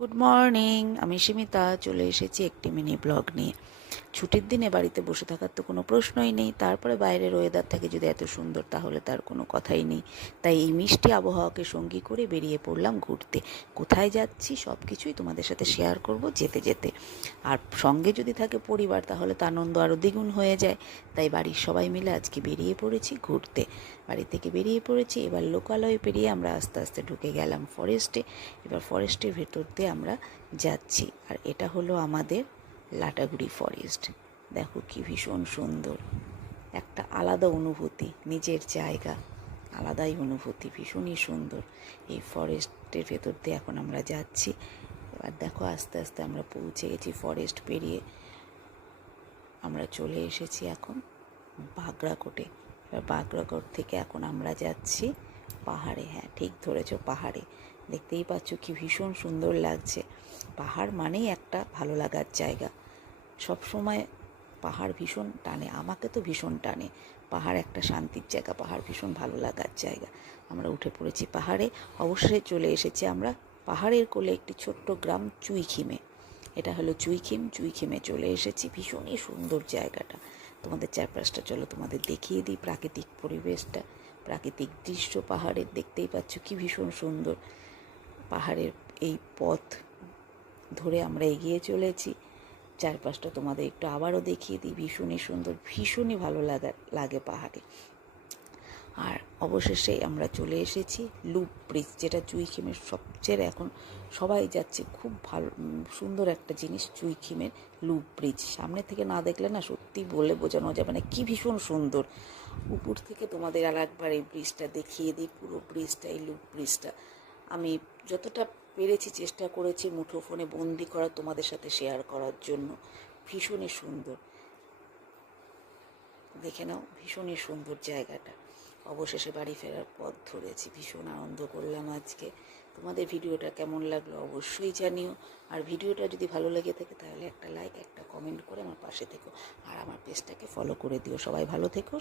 Good morning, আমি সিমিতা চলে এসেছি একটি মিনি ব্লগ নিয়ে। ছুটির দিনে বাড়িতে বসে থাকার তো কোনো প্রশ্নই নেই, তারপরে বাইরের ওয়েদারটাকে যদি এত সুন্দর তাহলে তার কোনো কথাই নেই। তাই এই মিষ্টি আবহাওয়াকে সঙ্গী করে বেরিয়ে পড়লাম ঘুরতে। কোথায় যাচ্ছি সব কিছুই তোমাদের সাথে শেয়ার করব যেতে যেতে। আর সঙ্গে যদি থাকে পরিবার তাহলে তো আনন্দ আরও দ্বিগুণ হয়ে যায়। তাই বাড়ির সবাই মিলে আজকে বেরিয়ে পড়েছি ঘুরতে। বাড়ি থেকে বেরিয়ে পড়েছি, এবার লোকালয় পেরিয়ে আমরা আস্তে আস্তে ঢুকে গেলাম ফরেস্টে। এবার ফরেস্টের ভেতর দিয়ে আমরা যাচ্ছি। আর এটা হলো আমাদের লাটাগুড়ি ফরেস্ট। দেখো কি ভীষণ সুন্দর, একটা আলাদা অনুভূতি, নিজের জায়গা, আলাদাই অনুভূতি, ভীষণই সুন্দর। এই ফরেস্টের ভেতর দিয়ে এখন আমরা যাচ্ছি। এবার দেখো আস্তে আস্তে আমরা পৌঁছে গেছি ফরেস্ট পেরিয়ে। আমরা চলে এসেছি এখন বাগড়াকোটে। এবার বাগড়াকোট থেকে এখন আমরা যাচ্ছি পাহাড়ে। হ্যাঁ, ঠিক ধরেছ, পাহাড়ে। দেখতেই পাচ্ছ কি ভীষণ সুন্দর লাগছে। পাহাড় মানেই একটা ভালো লাগার জায়গা। সব সময় পাহাড় ভীষণ টানে, আমাকে তো ভীষণ টানে। পাহাড় একটা শান্তির জায়গা, পাহাড় ভীষণ ভালো লাগার জায়গা। আমরা উঠে পড়েছি পাহাড়ে। অবশ্যই চলে এসেছি আমরা পাহাড়ের কোলে একটি ছোট্ট গ্রাম চুইখিমে। এটা হলো চুইখিমে চলে এসেছি। ভীষণই সুন্দর জায়গাটা। তোমাদের চারপাশটা চলো তোমাদের দেখিয়ে দিই, প্রাকৃতিক পরিবেশটা, প্রাকৃতিক দৃশ্য পাহাড়ের। দেখতেই পাচ্ছ কি ভীষণ সুন্দর। পাহাড়ের এই পথ ধরে আমরা এগিয়ে চলেছি। চারপাশটা তোমাদের একটু আবারও দেখিয়ে দিই। ভীষণই সুন্দর, ভীষণই ভালো লাগে পাহাড়ে। আর অবশেষে আমরা চলে এসেছি লুপ ব্রিজ, যেটা চুইখিমের সবচেয়ে এখন সবাই যাচ্ছে। খুব ভালো সুন্দর একটা জিনিস চুইখিমের লুপ ব্রিজ। সামনে থেকে না দেখলে না সত্যি বলে বোঝানো যাবে না কি ভীষণ সুন্দর। উপর থেকে তোমাদের আর একবার এই ব্রিজটা দেখিয়ে দিই, পুরো ব্রিজটা, এই লুপ ব্রিজটা। আমি যতটা পেরেছি চেষ্টা করেছি মুঠোফোনে বন্দি করা, তোমাদের সাথে শেয়ার করার জন্য। ভীষণই সুন্দর, দেখে নাও, ভীষণই সুন্দর জায়গাটা। অবশেষে বাড়ি ফেরার পথ ধরেছি, ভীষণ আনন্দ করলাম আজকে। তোমাদের ভিডিওটা কেমন লাগলো অবশ্যই জানিও। আর ভিডিওটা যদি ভালো লেগে থাকে তাহলে একটা লাইক, একটা কমেন্ট করে আমার পাশে থেকো। আর আমার পেজটাকে ফলো করে দিও। সবাই ভালো থেকো।